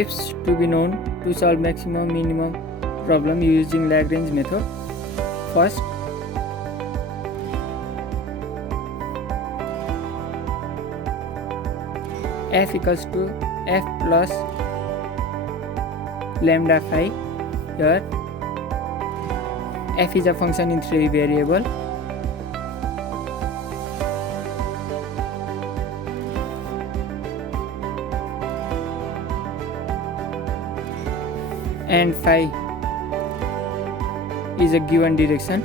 steps to be known to solve maximum minimum problem using Lagrange method. First, f equals to f plus lambda phi. Here f is a function in 3 variable. And phi is a given direction.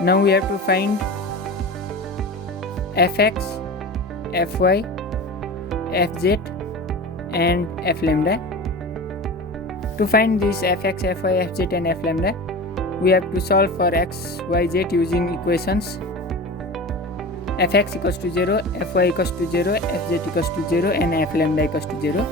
Now we have to find fx, fy, fz and f lambda. To find this fx, fy, fz and f lambda, we have to solve for x, y, z using equations fx equals to 0, fy equals to 0, fz equals to 0 and f lambda equals to 0.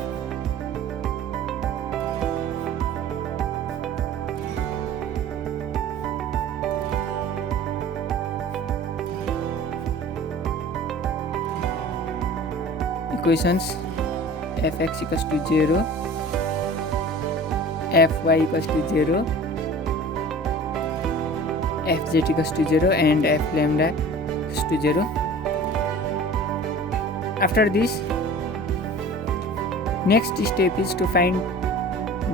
Equations fx equals to 0, fy equals to 0, fz equals to 0 and f lambda equals to 0. After this, next step is to find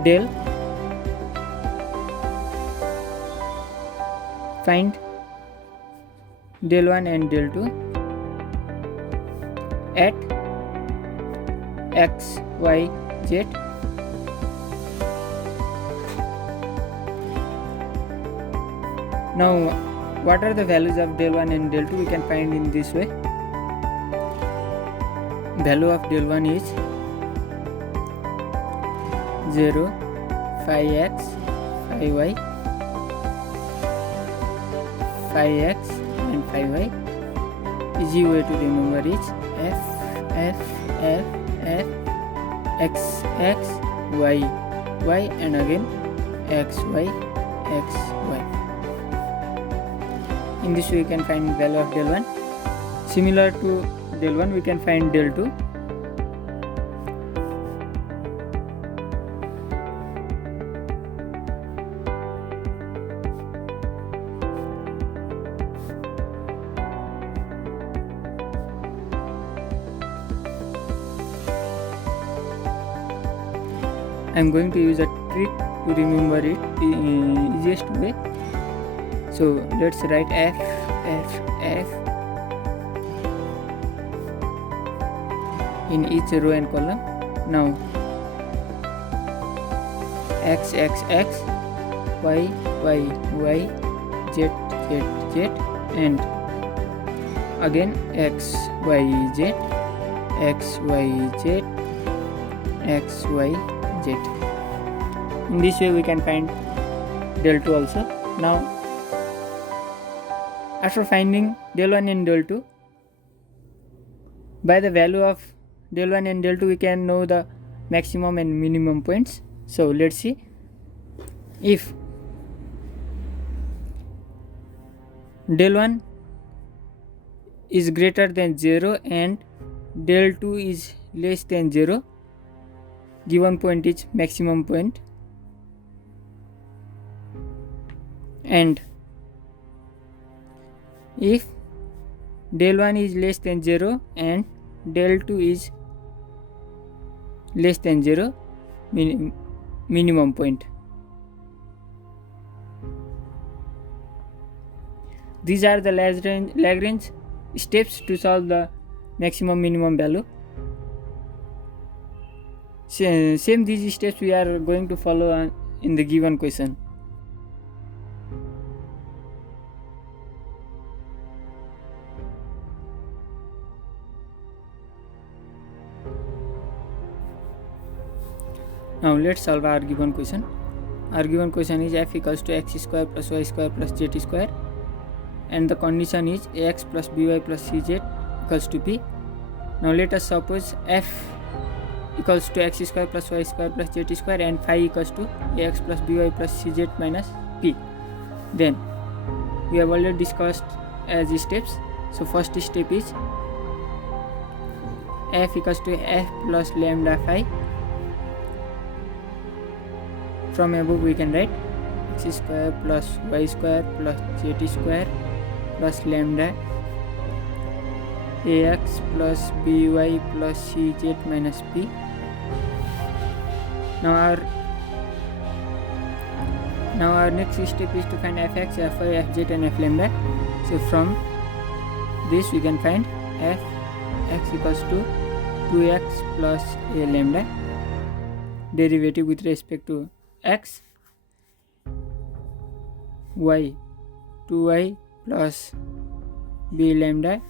del. Find del 1 and del 2 at x, y, z. Now, what are the values of del 1 and del 2? We can find in this way. Value of del 1 is 0, phi x, phi y, phi x and phi y. Easy way to remember is f, x, y and again x, y. In this way we can find value of del 1. Similar to del 1 we can find del 2. I am going to use a trick to remember it easiest way. So let's write f in each row and column. Now x, y, z and again x, y, z. In this way we can find del 2 also. Now after finding del 1 and del 2, by the value of del 1 and del 2 we can know the maximum and minimum points. So let's see. If del 1 is greater than 0 and del 2 is less than 0, given point is maximum point. And if del 1 is less than 0 and del 2 is less than 0, minimum point. These are the Lagrange steps to solve the maximum minimum value. Same these steps we are going to follow in the given question. Now let's solve our given question. Our given question is f equals to x square plus y square plus z square, and the condition is ax plus by plus cz equals to p. Now let us suppose f equals to x square plus y square plus z square and phi equals to ax plus by plus cz minus p. Then we have already discussed as steps. So first step is f equals to f plus lambda phi. From above we can write x square plus y square plus z square plus lambda ax plus by plus cz minus p. Now our next step is to find fx, fy, fz and f lambda. So from this we can find fx equals to 2x plus a lambda, derivative with respect to x, y 2y plus b lambda,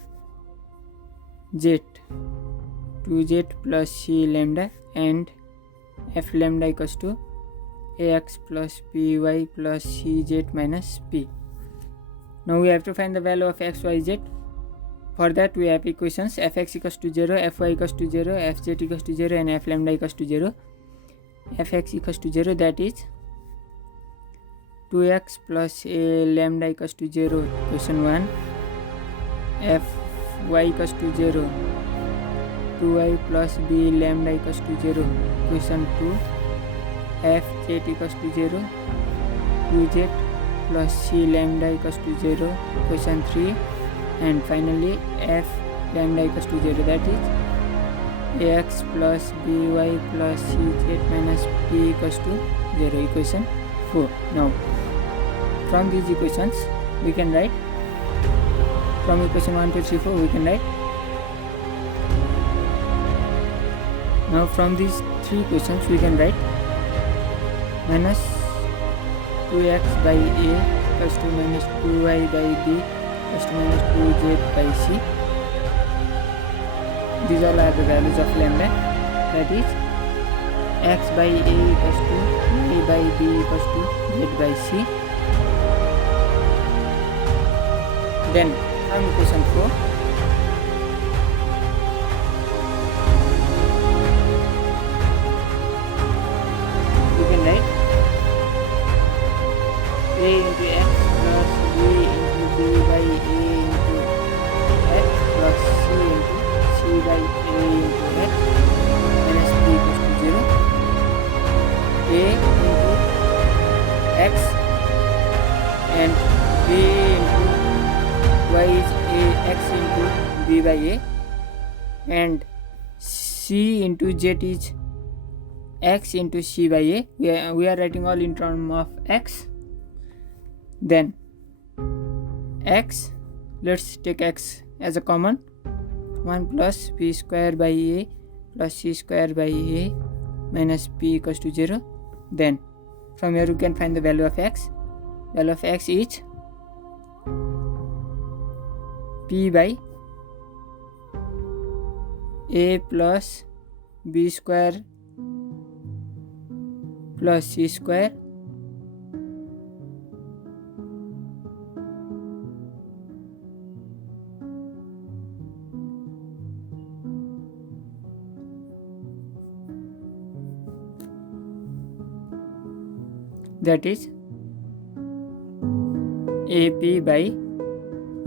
z 2z plus c lambda, and f lambda equals to ax plus by plus cz minus p. Now we have to find the value of x, y, z. For that we have equations fx equals to 0, fy equals to 0, fz equals to 0 and f lambda equals to 0. Fx equals to 0, that is 2x plus a lambda equals to 0, equation 1. Fy equals to 0, 2y plus b lambda equals to 0, equation 2. Fz equals to 0, 2z plus c lambda equals to 0, equation 3. And finally f lambda equals to 0, that is ax plus by plus cz minus p equals to 0, equation 4. Now from these equations we can write, from equation 1, 2, 3, 4 we can write. Now from these three equations we can write minus 2x by a equals to minus 2y by b equals to minus 2z by c. These all are the values of lambda, that is x by a equals to y by b equals to z by c. Then from equation 4 we can write a into x plus b into b by a into x plus c into c by a into x minus b equals to 0. A into x and b into y is a x into b by a, and c into z is x into c by a. We are writing all in terms of x. Then x, let's take x as a common, 1 plus b square by a plus c square by a minus p equals to 0. Then from here we can find the value of x. Value of x is p by a plus b square plus c square that is ap by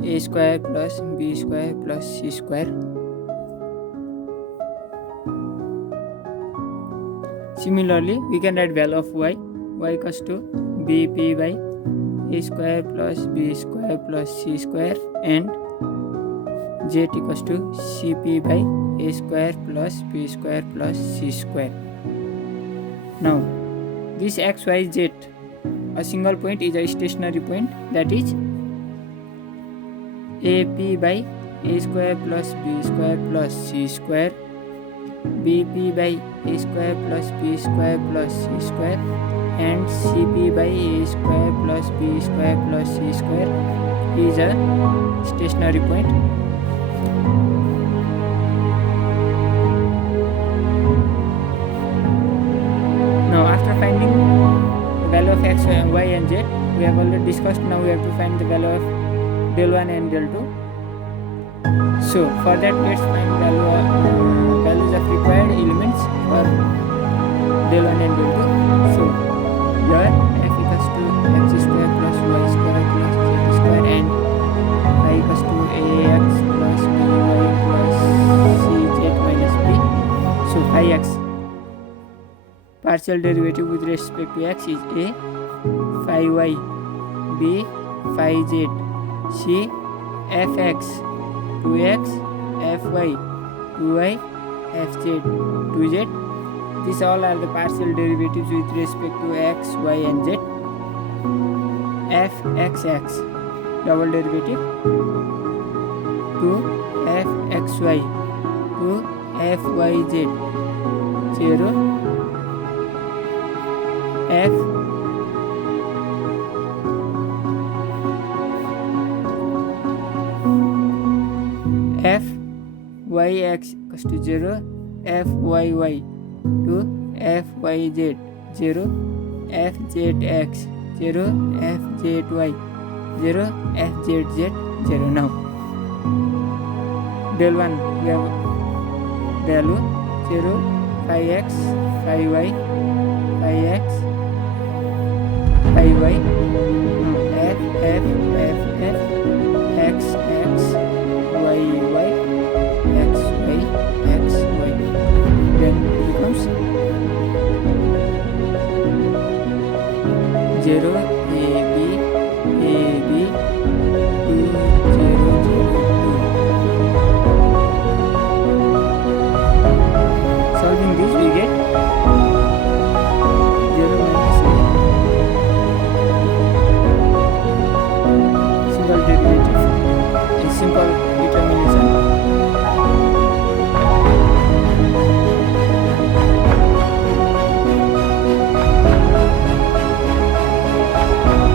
a square plus b square plus c square. Similarly, we can write value of y. Y equals to bp by a square plus b square plus c square, and z equals to cp by a square plus b square plus c square. Now this x, y, z, a single point is a stationary point, that is ap by a square plus b square plus c square, bp by a square plus b square plus c square, and cp by a square plus b square plus c square is a stationary point. Now after finding the value of x, y and z, we have already discussed. Now we have to find the value of del 1 and del 2. So for that let's find values of required elements for del 1 and del 2. So here f equals to x square plus y square plus z square, and y equals to ax plus by plus cz minus partial derivative with respect to x is a phi y, b phi z, c fx 2x, fy 2y, fz 2z. These all are the partial derivatives with respect to x, y and z. fxx double derivative to fxy to fyz 0, f fyx equals to 0, fyy to fyz 0, fzx 0, fzy 0, fzz 0. Now del 1 we have value 0, phi x, phi y, phi x, phi y, f f f f x x y y x y x y. Then it becomes 0 a b 2 0 0 2. Solving this we get 0 minus a. Simple derivative and simple determination.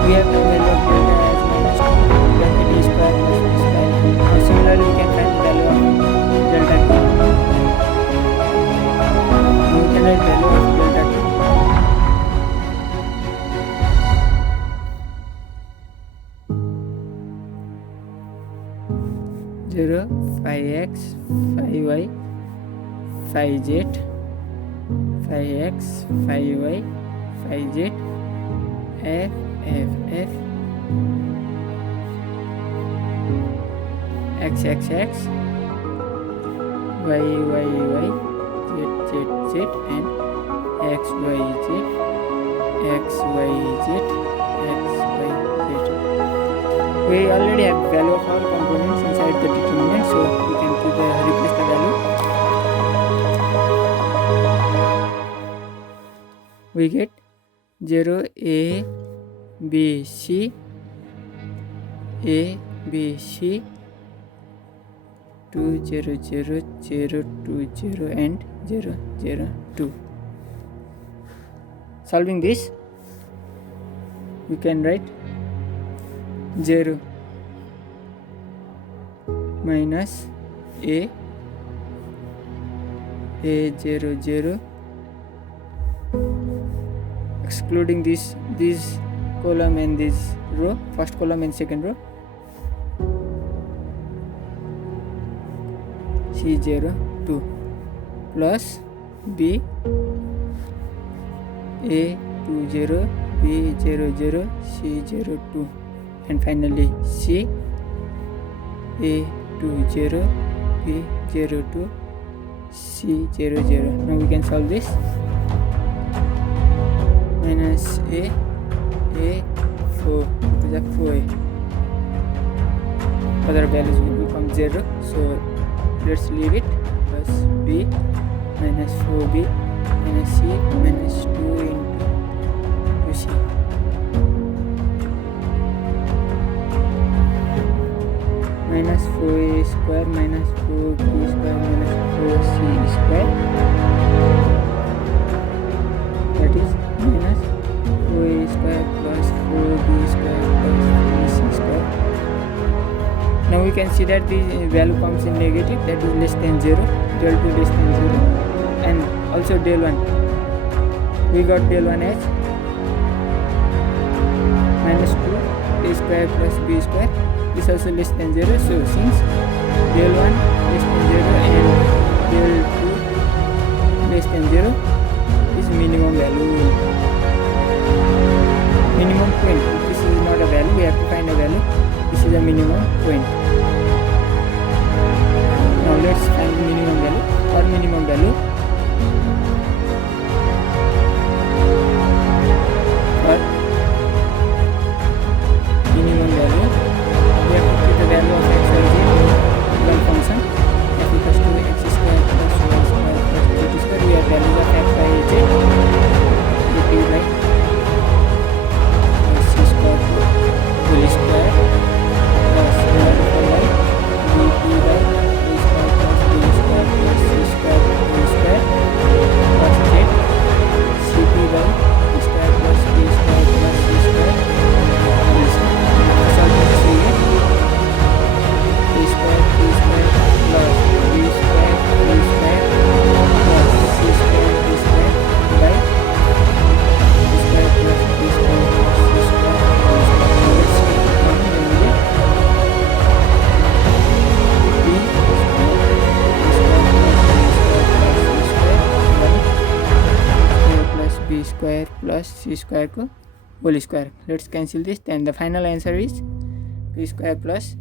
We have the value of delta as minus 2 bracket a square plus b square. Now similarly we can find the value of delta t. Now we can write value of delta t. Zero phi x, phi y, phi z, phi x, phi y, phi z, f f f x x x y y y z z z and x y z x y z x y z. We already have value of all components inside the determinant, so we can replace the value. We get 0 a b c a b c 2 0 0 0 2 0 and 0 0 2. Solving this we can write 0 minus a 0 0, excluding this column and this row, first column and second row, c0 2 plus b a 2 0 b 0 0 c 0 2 and finally c a 2 0 b 0 2 c 0 0. Now we can solve this. Minus a 4 to the 4a. Other values will become 0, so let's leave it. Plus b minus 4b minus c minus 2 into 2c. Minus 4a square minus 4b square minus 4c square, that is minus 4a square plus 4b square plus 4c square. Now we can see that the value comes in negative, that is less than 0, del 2 less than 0, and also del 1. We got del 1 as minus 2 a square plus b square. This also less than 0, so since del 1 less than 0 and del 2 less than 0 is minimum value. Minimum point. If this is not a value, we have to find a value. This is a minimum point. Now let's find the minimum value. For minimum value, b square plus c square को whole square. Let's cancel this. Then the final answer is p square plus